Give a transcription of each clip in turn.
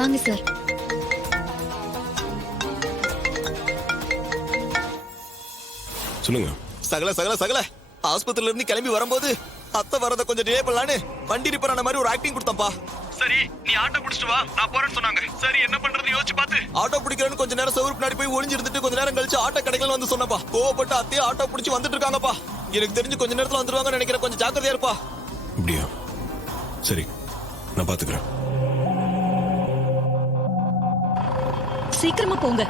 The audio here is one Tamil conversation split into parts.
வாங்க சார். சொல்லுங்க. சகல சகல சகல ஆஸ்பத்திரியில இருந்து கிளம்பி வரும்போது அத்தை வரத கொஞ்சம் டிலே பண்ணலான்னு வண்டி ரிப்பேர் ஆன மாதிரி ஒரு ஆக்டிங் கொடுத்தப்பா. சரி நீ ஆட்டோ பிடிச்சிட்டு வா, நான் போறேன்னு சொன்னாங்க. சரி என்ன பண்றது யோசிச்சு பார்த்து ஆட்டோ பிடிக்கிறேன்னு கொஞ்ச நேரம் சவுறு பின்னாடி போய் ஒளிஞ்சிருந்துட்டு கொஞ்ச நேரம் கழிச்சு ஆட்டோ கிடைக்கலன்னு வந்து சொன்னப்பா. கோவப்பட்டு அத்தையே ஆட்டோ பிடிச்சி வந்துட்டு இருக்காங்கப்பா. எனக்கு தெரிஞ்சு கொஞ்ச நேரத்துல வந்துருவாங்கன்னு நினைக்கிறேன். கொஞ்சம் ஜாக்கிரதையா இருப்பா. இப்படியா? சரி, நான் பாத்துக்கிறேன். சீக்கிரமா போங்க.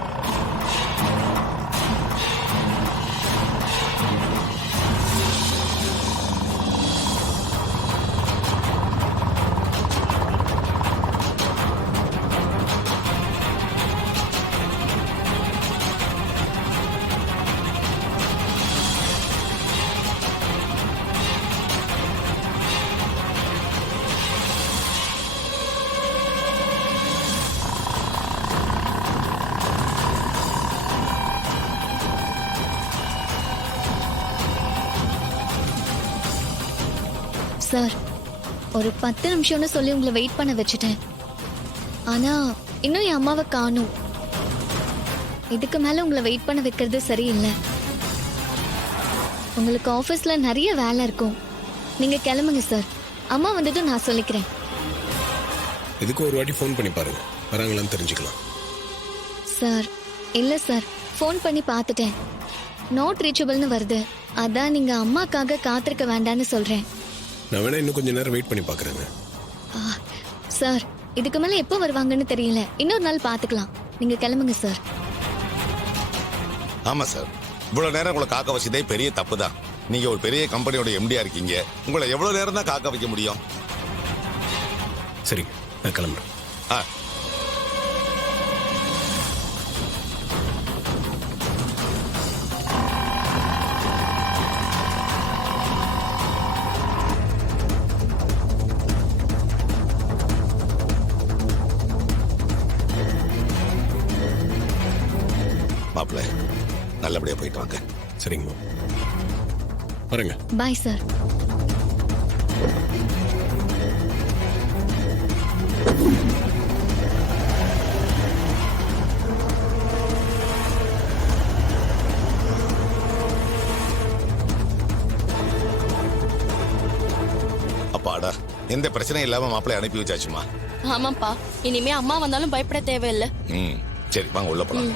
சார், ஒரு 10 நிமிஷம்னு சொல்லி உங்களை வெயிட் பண்ண வச்சுட்டேன். ஆனா இன்னும் என் அம்மாவை காணும். இதுக்கு மேல உங்களை வெயிட் பண்ண வைக்கிறது சரியில்லை. உங்களுக்கு ஆபீஸ்ல நிறைய வேலை இருக்கும். நீங்க கிளம்புங்க சார். அம்மா வந்துட்டு நான் சொல்லிக்கிறேன். இதுக்கு ஒரு வாட்டி ஃபோன் பண்ணி பாருங்க, வராங்களான்னு தெரிஞ்சுக்கலாம். சார் இல்ல சார், ஃபோன் பண்ணி பார்த்துட்டேன். நாட் ரீச்சபிள்னு வருது. அதான் நீங்க அம்மாக்காக காத்திருக்க வேண்டாம்னு சொல்றேன். நான் வேணா இன்னும் கொஞ்சம் நேரம் வெயிட் பண்ணி பாக்குறேங்க. சார் இதுக்கு மேல எப்போ வருவாங்கன்னு தெரியல. இன்னொரு நாள் பாத்துக்கலாம். நீங்க கிளம்புங்க சார். ஆமா சார், இவ்வளவு நேரம் உங்களை காக்க வச்சதே பெரிய தப்பு தான். நீங்க ஒரு பெரிய கம்பெனியோட எம்டியா இருக்கீங்க. உங்களை எவ்வளவு நேரம் தான் காக்க வைக்க முடியும்? சரி, நான் கிளம்புறேன். ஆ, மாப்பிள்ள நல்லபடியா போயிட்டு வாங்க. சரிங்க, வரேங்க. Bye sir. அப்பாடா, எந்த பிரச்சனையும் இல்லாம மாப்பிள்ளை அனுப்பி வச்சாச்சுமா. ஆமாப்பா, இனிமே அம்மா வந்தாலும் பயப்பட தேவையில்லை. ம், சரி வாங்க உள்ள போலாம்.